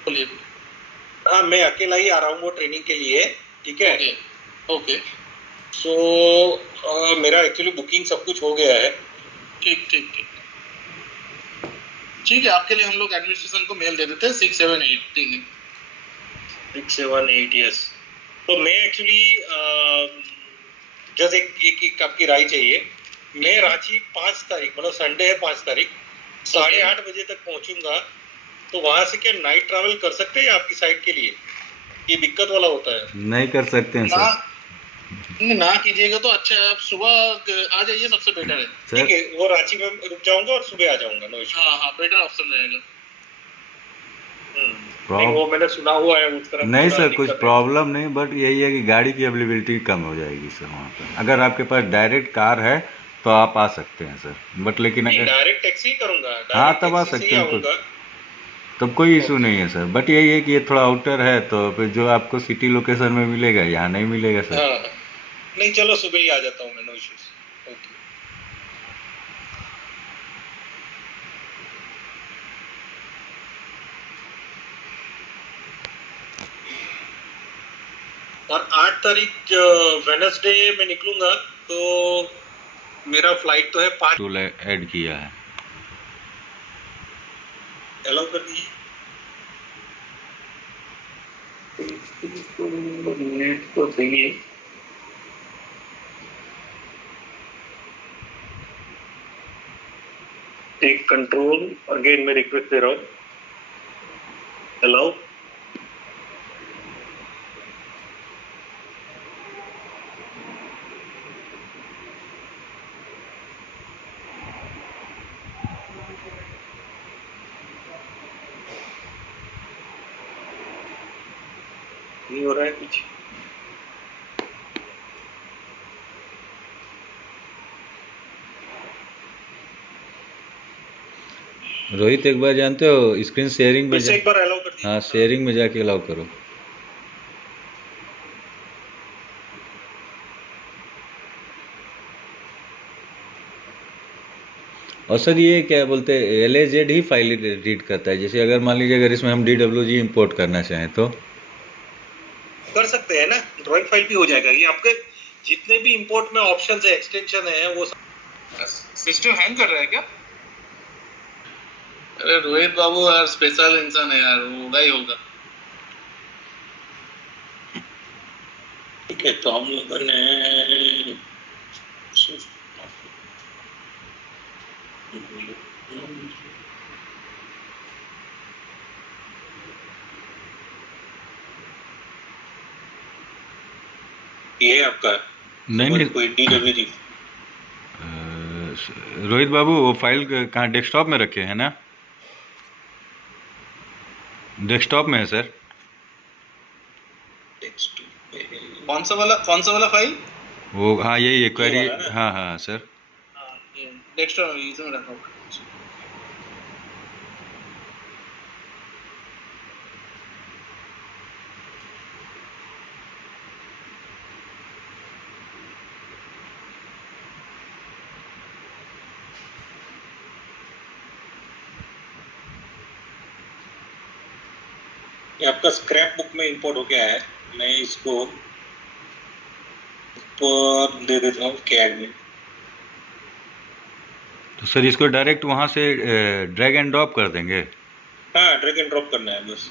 बोलिए। हाँ, मैं अकेला ही आ रहा हूँ वो ट्रेनिंग के लिए, ठीक है। ओके ओके, सो मेरा एक्चुअली बुकिंग सब कुछ हो गया है। ठीक ठीक ठीक ठीक है, आपके लिए हम लोग एडमिनिस्ट्रेशन को मेल दे देते हैं 678 ठीक है। 678 यस। तो मैं एक्चुअली जैसे एक आपकी राय चाहिए। मैं रांची 5 तारीख, मतलब संडे है 5 तारीख, 8:30 बजे तक पहुंचूंगा। तो वहां से क्या नाइट ट्रैवल कर सकते हैं आपकी साइड के लिए? ये दिक्कत वाला होता है। नहीं कर सकते हैं ना सर। ना कीजिएगा तो अच्छा है, आप सुबह आ जाइए, सबसे बेटर है। ठीक है, वो रांची में रुक जाऊंगा और सुबह आ जाऊंगा, नो इशू। हाँ हाँ, बेटर ऑप्शन रहेगा। नहीं, वो मैंने सुना हुआ है उस तरफ। नहीं सर, कुछ प्रॉब्लम नहीं, बट यही है कि गाड़ी की अवेलेबिलिटी कम हो जाएगी सर वहाँ पर। अगर आपके पास डायरेक्ट कार है तो आप आ सकते हैं सर, बट लेकिन अगर डायरेक्ट टैक्सी करूंगा, हाँ तब आ सकते हैं, तब कोई इशू नहीं है सर। बट यही है कि ये थोड़ा आउटर है, तो फिर जो आपको सिटी लोकेशन में मिलेगा यहाँ नहीं मिलेगा सर। हाँ, नहीं चलो सुबह ही आ जाता हूँ मैं, नो इश्यूज। ओके। और 8 तारीख वेडनेसडे में निकलूंगा, तो मेरा फ्लाइट तो है 5। टूल ऐड किया है। अलाउ कर दीजिए। नेट तो सही है। टेक कंट्रोल, अगेन मैं रिक्वेस्ट दे रहा हूँ, अलाउ। नहीं हो रहा है कुछ। रोहित, एक बार जानते हो स्क्रीन शेयरिंग में फिर से एक बार अलाउ कर दीजिए। हाँ, शेयरिंग में जाके अलाउ करो। और सर ये क्या बोलते हैं, LAZ ही फाइल रीड करता है? जैसे अगर मान लीजिए अगर इसमें हम DWG इंपोर्ट करना चाहें तो कर सकते हैं ना, ड्राइंग फाइल भी हो जाएगा। ये आपके जितने भी इंपोर्ट में ऑप्शंस है, एक्सटेंशन है, वो सिस्टम हैंग कर रहा है क्या? अरे रोहित बाबू यार स्पेशल इंसान है यार, वो होगा ही होगा। ठीक है, तो हम लोगों ने ये है आपका नहीं कोई DWG। रोहित बाबू, वो फाइल कहाँ डेस्कटॉप में रखे हैं ना? डेस्कटॉप में है सर। कौन सा वाला फाइल? वो हाँ, यही क्वेरी। वाला ना? हाँ हाँ सर। डेस्कटॉप इसमें रखा होगा। ये आपका स्क्रैप बुक में इंपोर्ट हो गया है। मैं इसको ऊपर दे देता हूँ कैड में। तो सर इसको डायरेक्ट वहाँ से ड्रैग एंड ड्रॉप कर देंगे? हाँ, ड्रैग एंड ड्रॉप करना है बस।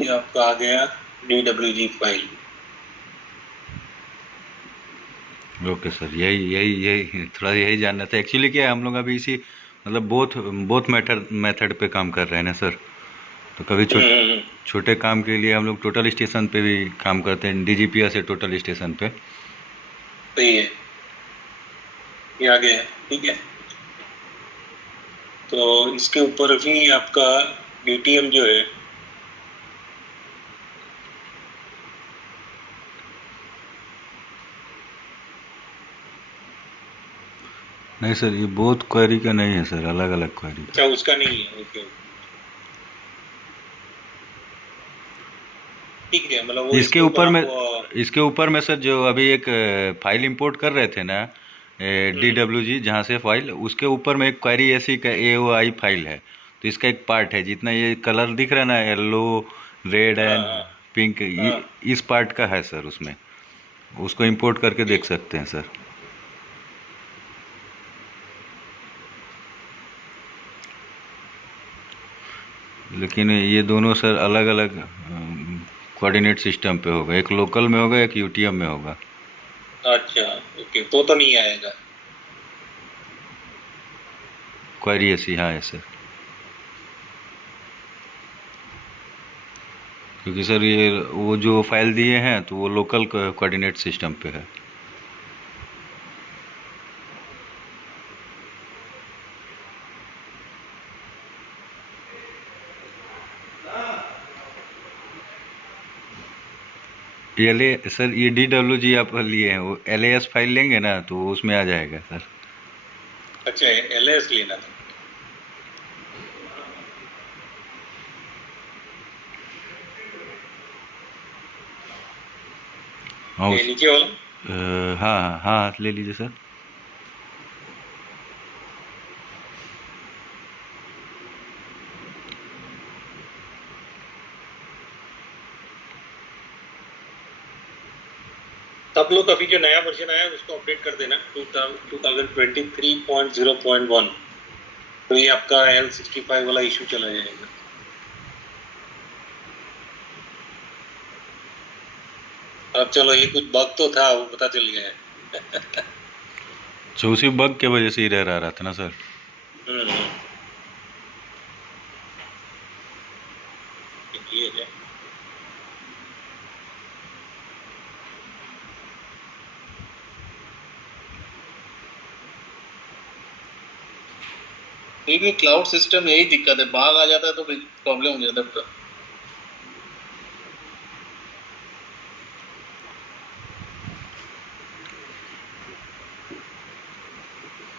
ये आपका आ गया DWG फाइल। ओके सर, यही थोड़ा यही जानना था एक्चुअली। क्या है, हम लोग अभी इसी मतलब बोथ मेथड पे काम कर रहे हैं ना सर। तो कभी छोटे काम के लिए हम लोग टोटल स्टेशन पे भी काम करते हैं, DGPR से टोटल स्टेशन पे। सही है, ये आ गया। ठीक है, तो इसके ऊपर भी आपका DTM जो है, नहीं सर, ये बोथ क्वेरी का नहीं है सर, अलग अलग क्वेरी का। अच्छा उसका नहीं है। ओके, ठीक है, मतलब वो इसके ऊपर में आप, इसके ऊपर में सर जो अभी एक फाइल इंपोर्ट कर रहे थे ना, DWG जहाँ से फाइल, उसके ऊपर में एक क्वेरी ऐसी का AOI फाइल है। तो इसका एक पार्ट है, जितना ये कलर दिख रहा है ना, येलो, रेड एंड हाँ पिंक, इस पार्ट का है सर उसमें। उसको इंपोर्ट करके देख सकते हैं सर। लेकिन ये दोनों सर अलग अलग कोऑर्डिनेट सिस्टम पे होगा, एक लोकल में होगा, एक UTM में होगा। अच्छा ओके, तो नहीं आएगा। क्वेरी ऐसी हाँ है सर, क्योंकि सर ये वो जो फाइल दिए हैं तो वो लोकल कोऑर्डिनेट सिस्टम पे है। सर ये DWG आप लिए हैं, वो LAS फाइल लेंगे ना तो उसमें आ जाएगा सर। अच्छा, LAS लेना था। हाँ ये नीचे वाला। हाँ हाँ हाँ, ले लीजिए सर। आप लोग अभी जो नया वर्जन आया है उसको अपडेट कर देना 2023.0.1, तो ये आपका L65 वाला इशू चला जाएगा। अब चलो ये कुछ बग तो था, वो पता चल गया है। तो उसी बग के वजह से ही रहा था ना सर। हम्म, ये है। ये भी क्लाउड सिस्टम यही दिक्कत है, बाग आ जाता है तो प्रॉब्लम हो जाता है पूरा।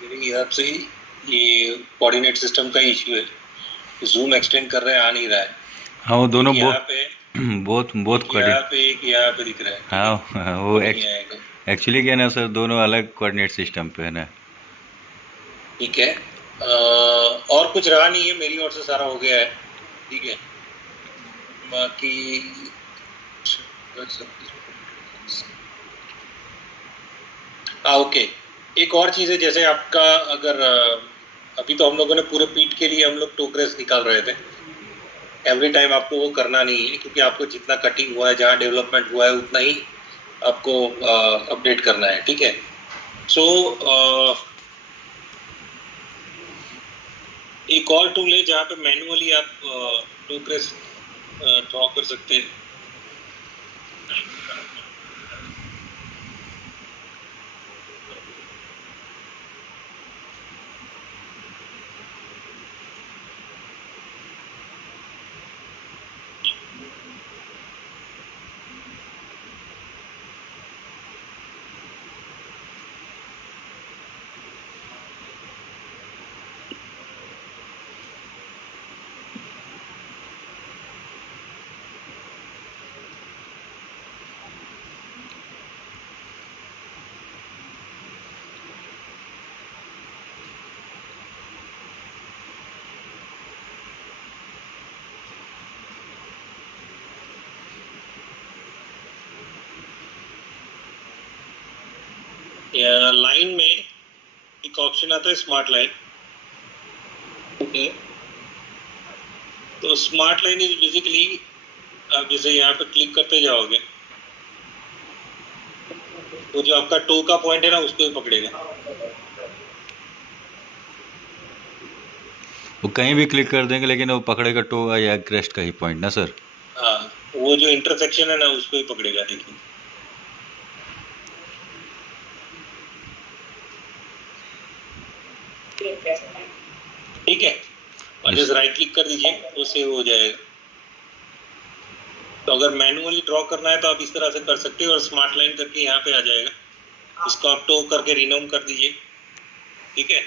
मेरे हिसाब से ये कोऑर्डिनेट सिस्टम का इशू है, जूम एक्सटेंड कर रहे हैं, आ नहीं रहा है। हाँ वो दोनों यहाँ पे बहुत यहाँ पे एक यहाँ पे दिख रहा है, ठीक है? हाँ वो वो नहीं आएगा, एक्चुअली क्या है ना सर, दोनों अलग कोऑर्डिनेट सिस्टम पे है ना। ठीक है। और कुछ रहा नहीं है, मेरी ओर से सारा हो गया है, ठीक है। बाकी ओके, एक और चीज़ है, जैसे आपका अगर अभी तो हम लोगों ने पूरे पीठ के लिए हम लोग टोकरेस निकाल रहे थे। एवरी टाइम आपको वो करना नहीं है, क्योंकि आपको जितना कटिंग हुआ है, जहाँ डेवलपमेंट हुआ है, उतना ही आपको अपडेट करना है, ठीक है। सो एक और टूल है जहाँ पे मैनुअली आप टोकरेस ड्रॉ कर सकते हैं। लाइन में एक ऑप्शन आता है स्मार्ट लाइन, ओके। तो स्मार्ट लाइन इज बेसिकली, आप जैसे यहाँ पे क्लिक करते जाओगे तो जो आपका टो का पॉइंट है ना, उसको ही पकड़ेगा। वो कहीं भी क्लिक कर देंगे लेकिन वो पकड़ेगा टो या क्रेस्ट का ही पॉइंट ना सर। हाँ, वो जो इंटरसेक्शन है ना, उसको ही पकड़ेगा, देखिए। ठीक है, और जैसे राइट क्लिक कर दीजिए, वो सेव हो जाएगा। तो अगर मैनुअली ड्रॉ करना है तो आप इस तरह से कर सकते हो, और स्मार्ट लाइन करके यहाँ पे आ जाएगा, इसको आप टो करके रिनाउम कर दीजिए, ठीक है।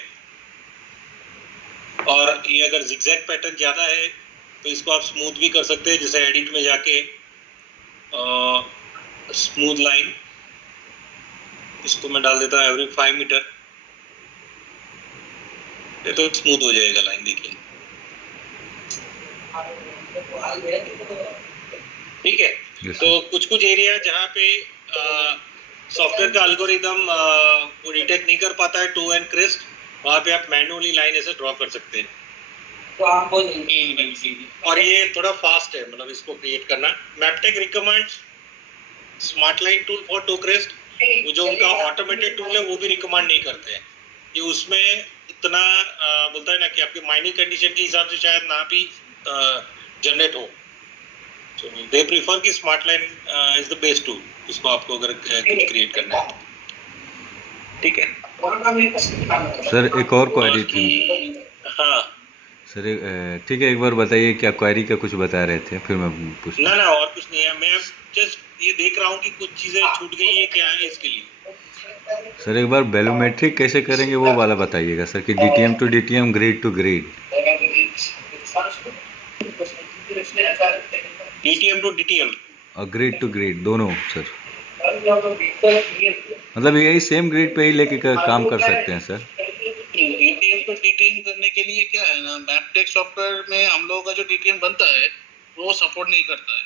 और ये अगर जिगजैग पैटर्न ज़्यादा है तो इसको आप स्मूथ भी कर सकते हैं, जैसे एडिट में जाके स्मूथ लाइन, इसको मैं डाल देता हूँ एवरी 5 मीटर, ये तो स्मूथ हो जाएगा लाइन, देखिए, ठीक है। Yes, तो कुछ कुछ एरिया जहाँ पे सॉफ्टवेयर का एल्गोरिदम वो डिटेक्ट नहीं कर पाता है टो एंड क्रेस्ट, वहाँ पे आप मैनुअली लाइन ऐसे ड्रॉ कर सकते हैं। और ये थोड़ा फास्ट है, मतलब इसको क्रिएट करना। Maptek recommends smart line tool for toe crest, वो जो उनका ऑटोमेटेड टूल है वो भी रिकमेंड नहीं करते हैं, कि उसमें इतना बोलता है ना कि आपके माइनिंग कंडीशन के हिसाब से शायद ना भी जनरेट हो। So they prefer कि smart line is the best tool, इसको आपको अगर कुछ क्रिएट करना है, ठीक है। सर एक और क्वेरी थी। हाँ सर ठीक है, एक बार बताइए क्या क्वेरी का कुछ बता रहे थे, फिर मैं पूछ। ना और कुछ नहीं है, मैं जस्ट ये देख रहा हूँ कि कुछ चीजें छूट गई है, क्या है इसके लिए। सर एक बार वैल्यूमेट्रिक कैसे करेंगे वो वाला बताइएगा सर, कि DTM to DTM, grid to grid. DTM to DTM और ग्रिड टू ग्रिड दोनों सर, मतलब यही सेम ग्रिड पे ही लेके काम कर सकते हैं सर। डीटीएम तो डीटीएम करने के लिए क्या है ना, मैपटेक सॉफ्टवेयर में हम लोगों का जो डीटीएम बनता है वो सपोर्ट नहीं करता है।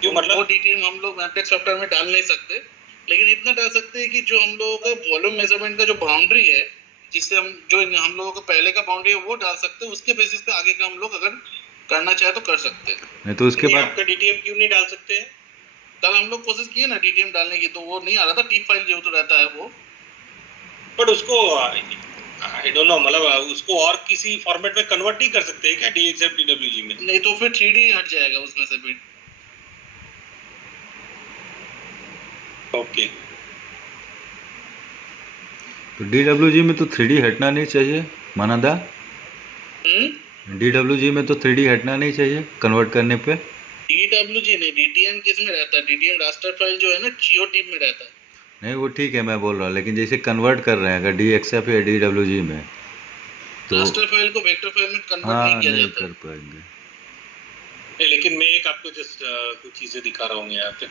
क्यों वो मतलब? DTM हम लोग मैपटेक्स सॉफ्टवेयर में डाल नहीं सकते, लेकिन इतना डाल सकते हैं कि जो हम लोगों का वॉल्यूम मेजरमेंट का जो बाउंड्री है, जिससे हम लोगों का पहले का बाउंड्री है वो डाल सकते हैं, उसके बेसिस पे आगे का हम लोग अगर करना चाहे तो कर सकते हैं। नहीं तो उसके नहीं, बाद आपका डीटीएम क्यों नहीं डाल सकते हैं? कल हम लोग कोशिश किए ना DTM डालने की, तो वो नहीं आ रहा था, टीप फाइल जो तो रहता है वो। बट उसको आई डोंट नो, मतलब उसको और किसी फॉर्मेट में कन्वर्ट नहीं कर सकते क्या DXF DWG में? नहीं तो फिर 3D हट जाएगा उसमें से भी। ओके। तो DWG में तो 3D हटना नहीं चाहिए मानादा। DWG में तो 3D हटना नहीं चाहिए कन्वर्ट करने पे। DWG नहीं, DTM किस में रहता है? DTM रास्टर फाइल जो है ना, जियो टीम में रहता है। नहीं वो ठीक है, मैं बोल रहा हूँ, लेकिन जैसे कन्वर्ट कर रहे हैं अगर DXF या DWG में तो रास्टर फाइल को वेक्टर फाइल में कन्वर्ट नहीं हाँ किया नहीं जाता कर है। पाएंगे। नहीं, लेकिन मैं एक आपको जस्ट कुछ चीजें दिखा रहा हूँ यहाँ पे।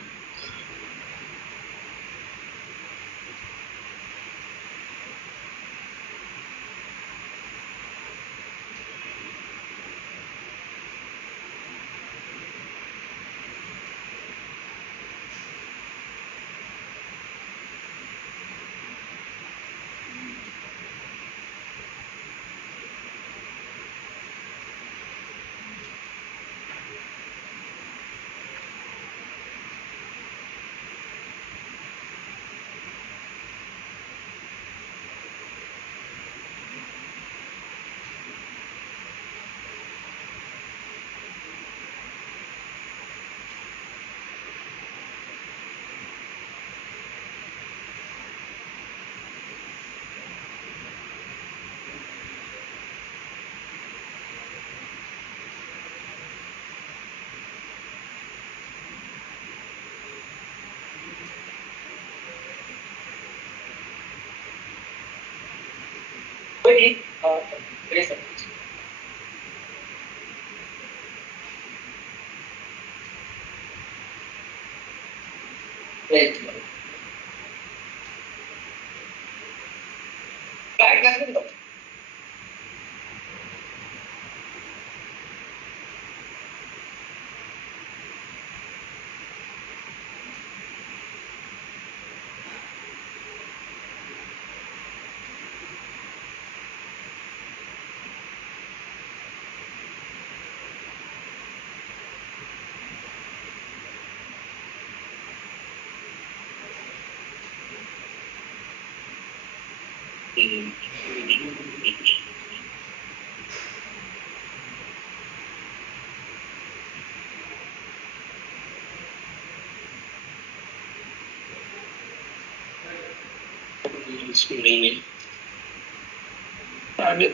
इसमें नहीं है।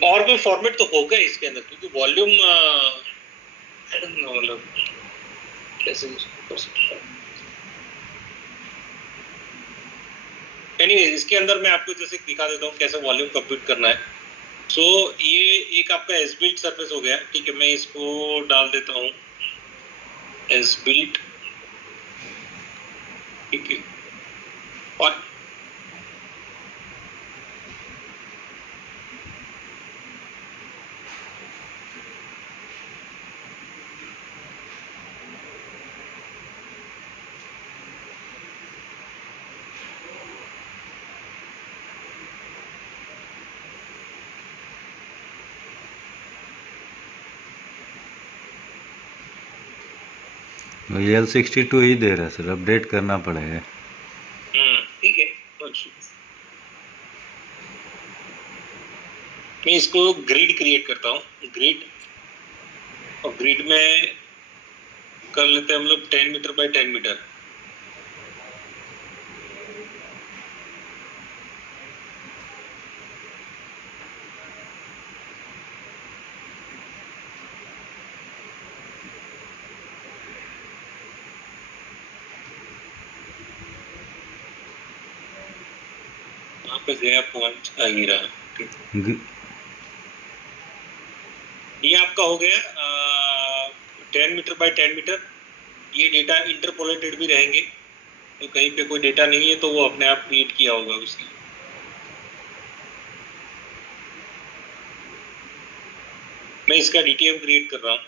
और कोई फॉर्मेट तो होगा इसके अंदर, क्योंकि वॉल्यूम मतलब कैसे कर सकता हूँ। एनीवेज, इसके अंदर मैं आपको जैसे दिखा देता हूँ कैसे वॉल्यूम कंप्यूट करना है। सो ये एक आपका एस बिल्ट सरफेस हो गया, ठीक है। मैं इसको डाल देता हूँ एस बिल्ट, ठीक है। और ये L62 ही दे रहा है सर, अपडेट करना पड़ेगा। ठीक है। मैं इसको ग्रिड क्रिएट करता हूँ, ग्रिड। और ग्रिड में कर लेते हैं हम लोग 10 मीटर बाय 10 मीटर। वहाँ पे गया पॉइंट आ ही रहा। ये आपका हो गया 10 मीटर बाय 10 मीटर। ये डेटा इंटरपोलेटेड भी रहेंगे, तो कहीं पे कोई डेटा नहीं है तो वो अपने आप क्रिएट किया होगा उसने। मैं इसका DTM क्रिएट कर रहा हूँ।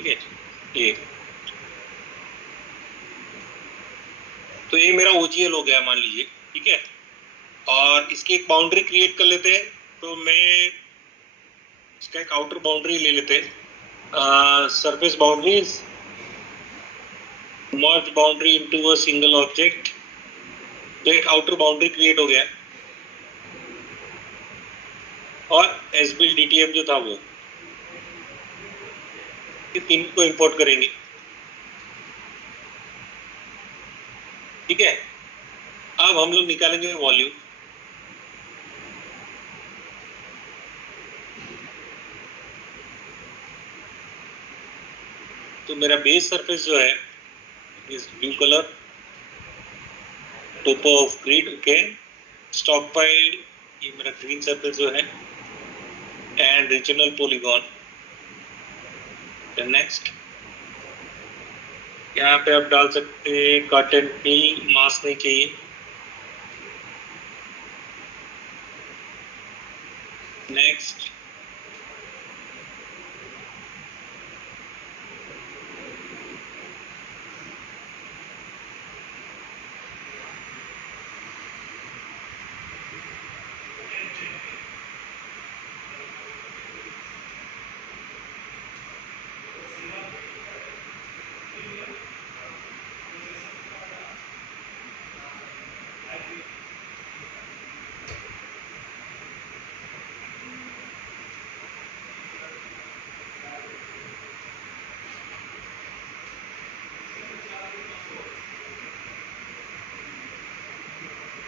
ठीक है, ये तो ये मेरा OGL हो गया मान लीजिए, ठीक है। और इसकी एक बाउंड्री क्रिएट कर लेते हैं। तो मैं इसका एक आउटर बाउंड्री ले लेते हैं, surface boundaries, merge boundary into a single object. तो एक आउटर बाउंड्री क्रिएट हो गया और एसबिल DTM जो था वो, ये तीन को इंपोर्ट करेंगे, ठीक है। अब हम लोग निकालेंगे वॉल्यूम। तो मेरा बेस सरफेस जो है इस blue colour, topo off grid, okay. Stockpile, ये मेरा ग्रीन सरफेस जो है, एंड रीजनल पॉलीगॉन। नेक्स्ट यहाँ पे आप डाल सकते हैं कट एंड फिल, मास्क नहीं चाहिए। नेक्स्ट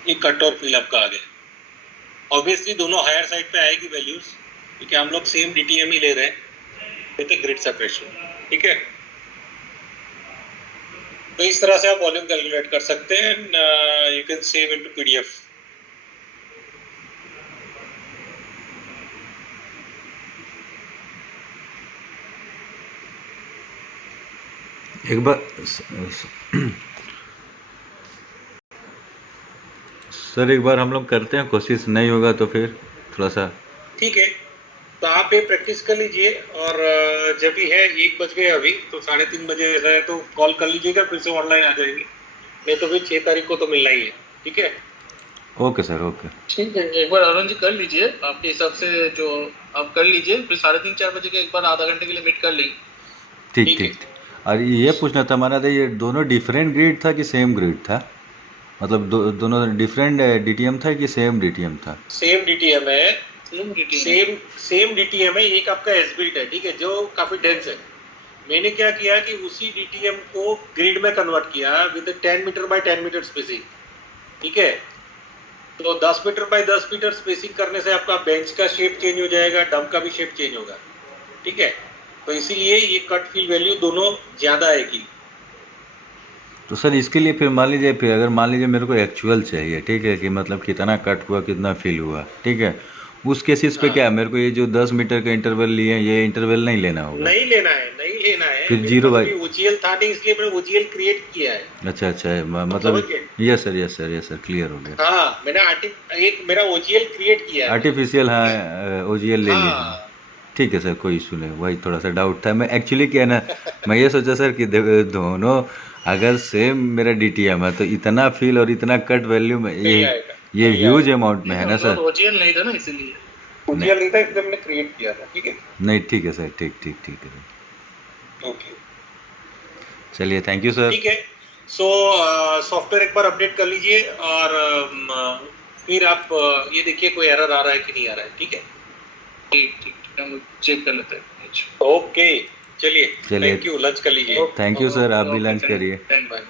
ये कट और फिल आपका आ गया। ऑब्वियसली दोनों हायर साइड पे आएगी वैल्यूज, क्योंकि हम लोग सेम DTM ही ले रहे हैं विद ग्रिड सेपरेशन, ठीक है। तो इस तरह से आप वॉल्यूम कैलकुलेट कर सकते हैं। You can save into PDF। एक बार सर एक बार हम लोग करते हैं, कोशिश नहीं होगा तो फिर थोड़ा सा, ठीक है। तो आप ये प्रैक्टिस कर लीजिए, और जब भी है 1 बज गए अभी, तो 3:30 बजे है तो कॉल कर लीजिएगा, फिर से ऑनलाइन आ जाएंगे। नहीं तो फिर 6 तारीख को तो मिलना ही है, ठीक है। ओके सर, ओके ठीक है, एक बार अरुण जी कर लीजिए आपके हिसाब से, जो आप कर लीजिए, फिर 3:30-4 बजे के एक बार आधा घंटे के लिए मीट कर लेंगे। ठीक ठीक। और ये पूछना था हमारा, ये दोनों डिफरेंट ग्रिड था कि सेम ग्रिड था? मतलब दोनों डिफरेंट DTM था कि सेम DTM था? सेम DTM है, सेम DTM है। एक आपका एसबिल्ट है, ठीक है, जो काफी डेंस है। मैंने क्या किया कि उसी DTM को ग्रिड में कन्वर्ट किया with 10 metre by 10 metre spacing, ठीक है। तो 10 मीटर बाय 10 मीटर स्पेसिंग करने से आपका बेंच का शेप चेंज हो जाएगा, डम का भी शेप चेंज होगा, ठीक है। तो इसीलिए ये कट फील वैल्यू दोनों ज्यादा आएगी। तो सर इसके लिए फिर मान लीजिए, फिर अगर मान लीजिए मेरे को एक्चुअल चाहिए, ठीक है, कि मतलब कितना कट हुआ, कितना फील हुआ, ठीक है, उस केसेस पे क्या मेरे को ये जो 10 मीटर का इंटरवल लिए, ये इंटरवल नहीं लेना होगा? नहीं लेना है, नहीं लेना है। फिर 0 बाई OGL था नहीं, इसलिए मैंने OGL क्रिएट किया है। अच्छा अच्छा, मतलब यस सर क्लियर हो गया। हाँ, मैंने एक मेरा OGL क्रिएट किया है, आर्टिफिशियल, हाँ OGL ले लिया। ठीक है सर, कोई इशू नहीं, वही थोड़ा सा डाउट था। मैं एक्चुअली क्या ना, मैं ये सोचा सर कि दोनों अगर सेम मेरा DTM है तो इतना फील और इतना कट वैल्यू में ये ह्यूज अमाउंट में है ना सर? OGL नहीं था ना, इसीलिए OGL नहीं था, इसलिए मैंने क्रिएट किया था, ठीक है। नहीं ठीक है सर, ठीक है। ओके, चलिए, थैंक यू सर। ठीक है। सो सॉफ्टवेयर एक बार अपडेट कर लीजिए, और फिर आप ये देखिए कोई एरर आ रहा है कि नहीं आ रहा है, ठीक है। ठीक, हम चेक कर लेते हैं। ओके, चलिए, थैंक यू, लंच कर लीजिए। थैंक यू सर, आप भी लंच करिए। बाय।